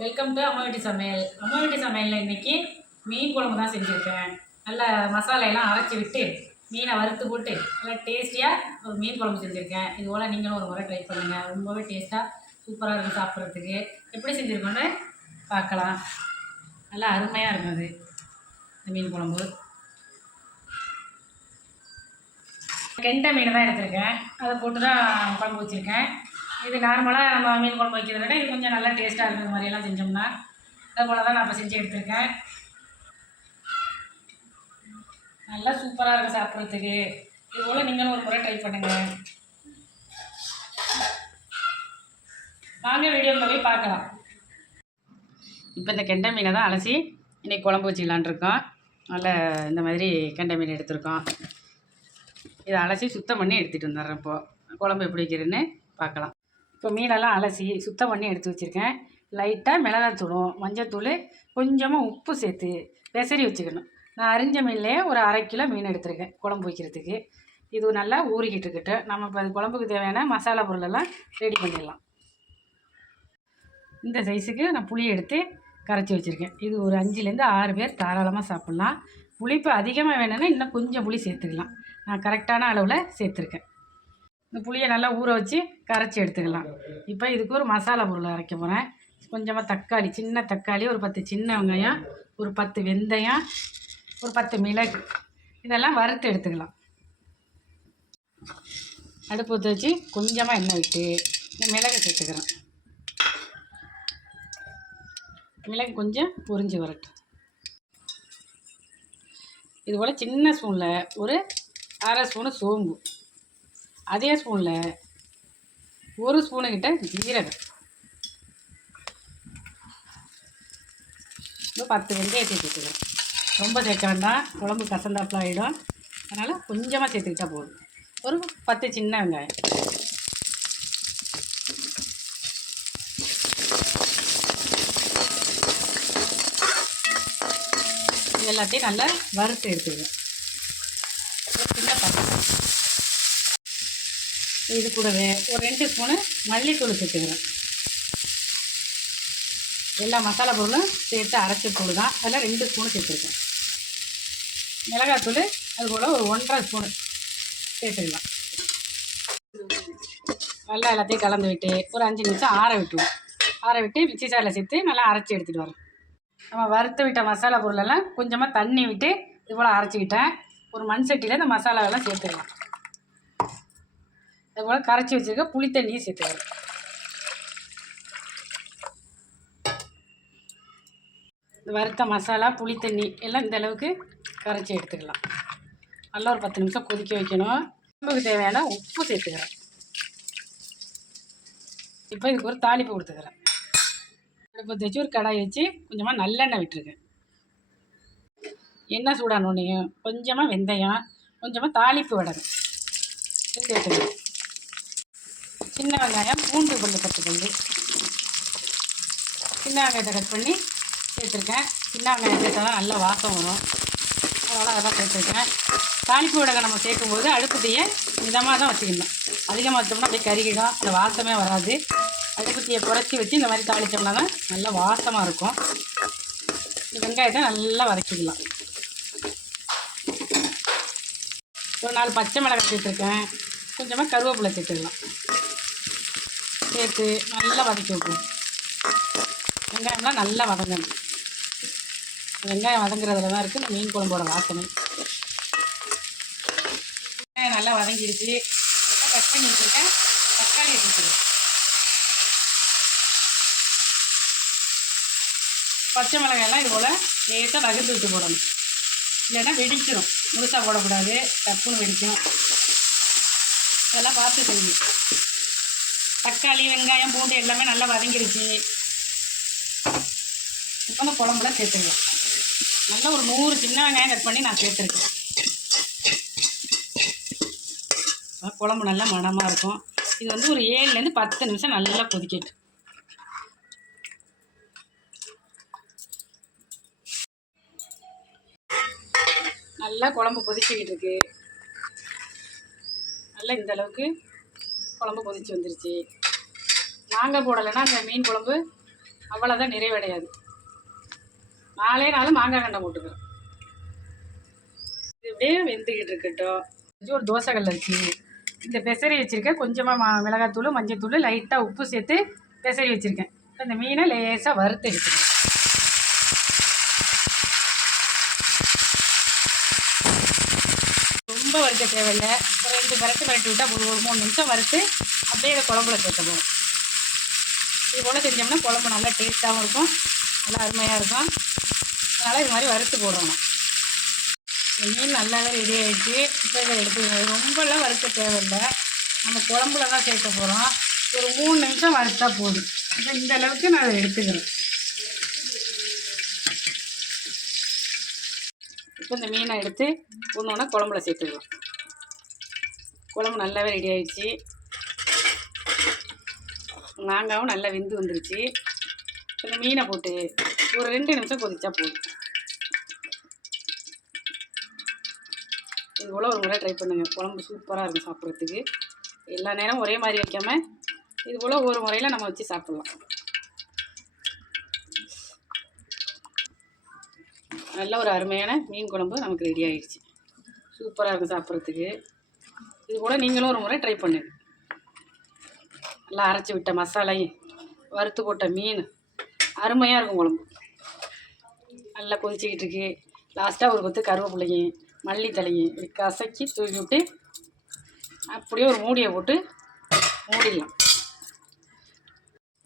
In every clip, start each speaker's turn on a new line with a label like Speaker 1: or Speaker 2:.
Speaker 1: Welcome to அம்மா வீட்டு சமையல். அம்மா வீட்டு சமையலில் இன்னைக்கு மீன் குழம்பு தான் செஞ்சுருக்கேன். நல்லா மசாலையெல்லாம் அரைச்சி விட்டு மீனை வறுத்து போட்டு நல்லா டேஸ்டியாக ஒரு மீன் குழம்பு செஞ்சுருக்கேன். இது போல் நீங்களும் ஒரு முறை ட்ரை பண்ணுங்கள் ரொம்பவே டேஸ்ட்டாக சூப்பராக இருக்கும் சாப்பிட்றதுக்கு. எப்படி செஞ்சுருக்கோன்னு பார்க்கலாம். நல்லா அருமையாக இருக்கும் அது இந்த மீன் குழம்பு. கெண்டை மீன் தான் எடுத்திருக்கேன். அதை போட்டு தான் குழம்பு வச்சுருக்கேன். இது நார்மலாக நம்ம மீன் குழம்பு வைக்கிறத விட இது கொஞ்சம் நல்லா டேஸ்ட்டாக இருக்கிற மாதிரியெல்லாம் செஞ்சோம்னா அது போல் தான் நான் இப்போ செஞ்சு எடுத்திருக்கேன். நல்லா சூப்பராக இருக்கும் சாப்பிட்றதுக்கு. இது போல் நீங்களும் ஒரு முறை ட்ரை பண்ணுங்கள் வாங்க வீடியோ போய் பார்க்கலாம். இப்போ இந்த கெண்டை மீனை தான் அலசி இன்றைக்கி குழம்பு வச்சுக்கலான் இருக்கோம். நல்ல இந்த மாதிரி கெண்டை மீன் எடுத்திருக்கோம். இதை அலசி சுத்தம் பண்ணி எடுத்துகிட்டு வந்துடுறேன் இப்போது குழம்பு எப்படி வைக்கிறேன்னு பார்க்கலாம். இப்போ மீனெல்லாம் அலசி சுத்தம் பண்ணி எடுத்து வச்சுருக்கேன். லைட்டாக மிளகாத்தூளும் மஞ்சத்தூள் கொஞ்சமாக உப்பு சேர்த்து பெசரி வச்சுக்கணும். நான் அரிஞ்ச மீன்லேயே ஒரு அரை கிலோ மீன் எடுத்திருக்கேன் குழம்பு வைக்கிறதுக்கு. இது நல்லா ஊறிக்கிட்டு இருக்கட்டும். நம்ம இப்போ அது குழம்புக்கு தேவையான மசாலா பொருளெல்லாம் ரெடி பண்ணிடலாம். இந்த சைஸுக்கு நான் புளி எடுத்து கரைச்சி வச்சுருக்கேன். இது ஒரு அஞ்சுலேருந்து ஆறு பேர் தாராளமாக சாப்பிட்லாம். புளிப்பு அதிகமாக வேணும்னா இன்னும் கொஞ்சம் புளி சேர்த்துக்கலாம். நான் கரெக்டான அளவில் சேர்த்துருக்கேன். இந்த புளியை நல்லா ஊற வச்சு கரைச்சி எடுத்துக்கலாம். இப்போ இதுக்கு ஒரு மசாலா பொருள் அரைக்க போகிறேன் கொஞ்சமாக தக்காளி சின்ன தக்காளி ஒரு பத்து சின்ன வெங்காயம் ஒரு பத்து வெந்தயம் ஒரு பத்து மிளகு. இதெல்லாம் வறுத்து எடுத்துக்கலாம். அடுப்பு ஊற்றி வச்சு கொஞ்சமாக எண்ணெய் விட்டு இந்த மிளகு சேர்த்துக்கிறேன். மிளகு கொஞ்சம் பொரிஞ்சு வரட்டும். இது போல் சின்ன ஸ்பூனில் ஒரு அரை ஸ்பூனு சோம்பு. அதே ஸ்பூனில் ஒரு ஸ்பூனுக்கிட்ட ஜீரகம். இப்போ பத்து வெந்தயத்தை சேர்த்துக்கிறேன் ரொம்ப சேர்க்க வேண்டாம். குழம்பு கசந்தாப்பில் ஆகிடும் அதனால் கொஞ்சமாக சேர்த்துக்கிட்டா போதும். ஒரு பத்து சின்ன வெங்காயம். இது எல்லாத்தையும் நல்லா வறுத்து எடுத்துக்கிறேன் ஒரு சின்ன பச்சை இது கூடவே ஒரு ரெண்டு ஸ்பூனு மல்லித்தூள் சேர்த்துக்கிறேன். எல்லா மசாலா பொருளும் சேர்த்து அரைச்ச தூள் தான். அதில் ரெண்டு ஸ்பூனு சேர்த்துருக்கேன். மிளகாத்தூள் அது போல் ஒரு ஒன்றரை ஸ்பூனு சேர்த்துக்கலாம். நல்லா எல்லாத்தையும் கலந்து விட்டு ஒரு அஞ்சு நிமிஷம் ஆற விட்டுருவோம். ஆற விட்டு மிக்சி சாரில் சேர்த்து நல்லா அரைச்சி எடுத்துகிட்டு வரோம் நம்ம வறுத்து விட்ட மசாலா பொருளெல்லாம் கொஞ்சமாக தண்ணி விட்டு இது போல் அரைச்சிக்கிட்டேன். ஒரு மண் சட்டியில் இந்த மசாலாவெல்லாம் சேர்த்துக்கலாம். அது போல் கரைச்சி வச்சுருக்க புளி தண்ணியும் சேர்த்துக்கலாம் இந்த வறுத்த மசாலா புளி தண்ணி எல்லாம் இந்த அளவுக்கு கரைச்சி எடுத்துக்கலாம். நல்லா ஒரு பத்து நிமிஷம் கொதிக்க வைக்கணும். குழம்புக்கு தேவையான உப்பு சேர்த்துக்கிறேன். இப்போ இதுக்கு ஒரு தாளிப்பு கொடுத்துக்கிறேன். அடுப்பு வச்சு ஒரு கடாய் வச்சு கொஞ்சமாக நல்லெண்ணெய் விட்டுருக்கேன். எண்ணெய் சூடானோடனையும் கொஞ்சமாக வெந்தயம் கொஞ்சமாக தாளிப்பு விடணும் இது சேர்த்துக்கணும் சின்ன வெங்காயம் பூண்டு பல்லு பத்து பண்ணி சின்ன வெங்காயத்தை கட் பண்ணி சேர்த்துருக்கேன். சின்ன வெங்காயம் சேர்த்தா தான் நல்ல வாசம் வரும். அதனால் அதெல்லாம் சேர்த்துருக்கேன். தாளிப்பு விடகை நம்ம சேர்க்கும்போது போது தீயை மிதமாக தான் வச்சுக்கணும். அதிகமாக வச்சோம்னா அப்படியே கருகிடும் அந்த வாசமே வராது. அடுப்புத்தியை குறைச்சி வச்சு இந்த மாதிரி தாளித்தோம்னா தான் நல்ல வாசமாக இருக்கும். வெங்காயத்தை நல்லா வதக்கிக்கலாம். ஒரு நாலு பச்சை மிளகாய் சேர்த்துருக்கேன். கொஞ்சமாக கருவேப்பிலை சேர்த்துக்கலாம். சேர்த்து நல்லா வதக்கி வைக்கணும் வெங்காயம்லாம் நல்லா வதங்கணும். வெங்காயம் வதங்குறதுல தான் இருக்குது இந்த மீன் குழம்போட வாசனை. வெங்காயம் நல்லா வதங்கிடுச்சு. பச்சை கட் பண்ணி வச்சுருக்கேன். தக்காளி வச்சுருக்கேன் பச்சை மிளகாயெல்லாம் இது போல் லேசாக வகுத்து விட்டு போடணும். இல்லைன்னா வெடிச்சிடும் முழுசாக போடக்கூடாது. டப்புன்னு வெடிக்கும். அதெல்லாம் பார்த்து செய்யணும் தக்காளி வெங்காயம் பூண்டு எல்லாமே நல்லா வதங்கிடுச்சு இப்போ அந்த குழம்புல சேர்த்துக்கலாம். நல்லா ஒரு நூறு சின்ன வெங்காயம் கட் பண்ணி நான் சேர்த்துருக்கேன். குழம்பு நல்லா மணமாக இருக்கும். இது வந்து ஒரு ஏழுலேருந்து பத்து நிமிஷம் நல்லா கொதிக்கட்டும். நல்லா குழம்பு கொதிச்சுக்கிட்டு இருக்கு. நல்லா இந்த அளவுக்கு குழம்பு கொதிச்சு வந்துருச்சு. மாங்காய் போடலைன்னா அந்த மீன் குழம்பு அவ்வளோதான் நிறைவடையாது. நாலே நாள் மாங்காய் கண்டை போட்டுக்கிறோம். இது இப்படியே வெந்துக்கிட்டு இருக்கட்டும். கொஞ்சம் ஒரு தோசைகள் வச்சு இந்த பெசரி வச்சுருக்கேன். கொஞ்சமாக மா மிளகாத்தூள் மஞ்சத்தூள் லைட்டாக உப்பு சேர்த்து பெசரி வச்சுருக்கேன். அந்த இந்த மீனை லேசாக வறுத்து எடுத்துக்கேன் ரொம்ப வறுக்க தேவையில்லை. ஒரு ரெண்டு பரட்டு பரட்டி விட்டால் ஒரு ஒரு மூணு நிமிஷம் வறுத்து அப்படியே இதை குழம்புல சேர்த்து போகும் இது போல் செஞ்சோம்னா குழம்பு நல்லா டேஸ்ட்டாகவும் இருக்கும் நல்லா அருமையாக இருக்கும். அதனால் இது மாதிரி வறுத்து போடணும். இந்த மீன் நல்லாவே ரெடி ஆகிடுச்சு இப்போ இதை எடுத்து ரொம்பலாம் வறுக்க தேவையில்லை. நம்ம குழம்புல தான் சேர்க்க போகிறோம் ஒரு மூணு நிமிஷம் வறுத்தா போதும். இந்த அளவுக்கு நான் அதை எடுத்துக்கிறேன். இப்போ இந்த மீனை எடுத்து ஒன்று ஒன்றா குழம்புல சேர்த்துக்கலாம். குழம்பு நல்லாவே ரெடி ஆயிடுச்சு. மாங்காவும் நல்லா வெந்து வந்துருச்சு. இப்போ இந்த மீனை போட்டு ஒரு ரெண்டு நிமிஷம் கொதிச்சா போதும். இது போல் ஒரு முறை ட்ரை பண்ணுங்கள் குழம்பு சூப்பராக இருக்கும் சாப்பிட்றதுக்கு. எல்லா நேரம் ஒரே மாதிரி வைக்காமல் இது போல் ஒரு முறையில் நம்ம வச்சு சாப்பிட்லாம். நல்ல ஒரு அருமையான மீன் குழம்பு நமக்கு ரெடி ஆயிடுச்சு. சூப்பராக இருக்கும் சாப்பிட்றதுக்கு. இது கூட நீங்களும் ஒரு முறை ட்ரை பண்ணுங்க நல்லா அரைச்சி விட்ட மசாலையும் வறுத்து போட்ட மீன் அருமையாக இருக்கும் குழம்பு. நல்லா கொதிச்சிக்கிட்டு இருக்கு. லாஸ்ட்டாக ஒரு கொத்து கருவேப்பிள்ளையும் மல்லித்தலையும் இப்படி கசக்கி தூக்கி விட்டு அப்படியே ஒரு மூடியை போட்டு மூடிடலாம்.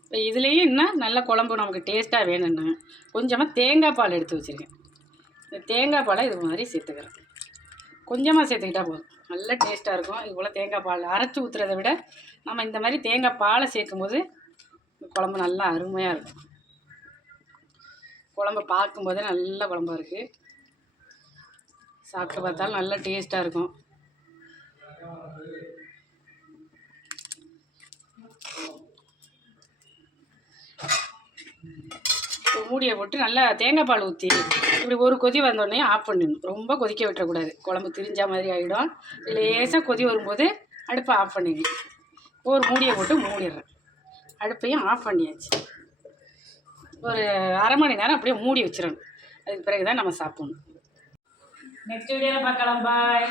Speaker 1: இப்போ இதுலேயும் என்ன? நல்ல குழம்பு நமக்கு டேஸ்ட்டாக வேணும்னா. கொஞ்சமாக தேங்காய் பால் எடுத்து வச்சுருக்கேன். இந்த தேங்காய் பாலை இது மாதிரி சேர்த்துக்கிறேன். கொஞ்சமாக சேர்த்துக்கிட்டா போதும். நல்ல டேஸ்ட்டாக இருக்கும். இது போல் தேங்காய் பால் அரைச்சி ஊற்றுறத விட நம்ம இந்த மாதிரி தேங்காய் பாலை சேர்க்கும் போது குழம்பு நல்லா அருமையாக இருக்கும். குழம்பு பார்க்கும்போதே நல்ல குழம்பா இருக்குது சாப்பிட்டு பார்த்தாலும் நல்ல டேஸ்ட்டாக இருக்கும் ஒரு மூடியை போட்டு நல்லா தேங்காய் பால் ஊற்றி இப்படி ஒரு கொதி வந்தோடனே ஆஃப் பண்ணிடணும் ரொம்ப கொதிக்க விட்டுறக்கூடாது. குழம்பு திரிஞ்ச மாதிரி ஆகிடும் லேசாக கொதி வரும்போது அடுப்பை ஆஃப் பண்ணிடுவேன் ஒரு மூடியை போட்டு மூடிடுறேன். அடுப்பையும் ஆஃப் பண்ணியாச்சு. ஒரு அரை மணி நேரம் அப்படியே மூடி வச்சிடணும். அதுக்கு பிறகு தான் நம்ம சாப்பிடணும். நெக்ஸ்ட் வீடியோவில் பார்க்கலாம். பாய்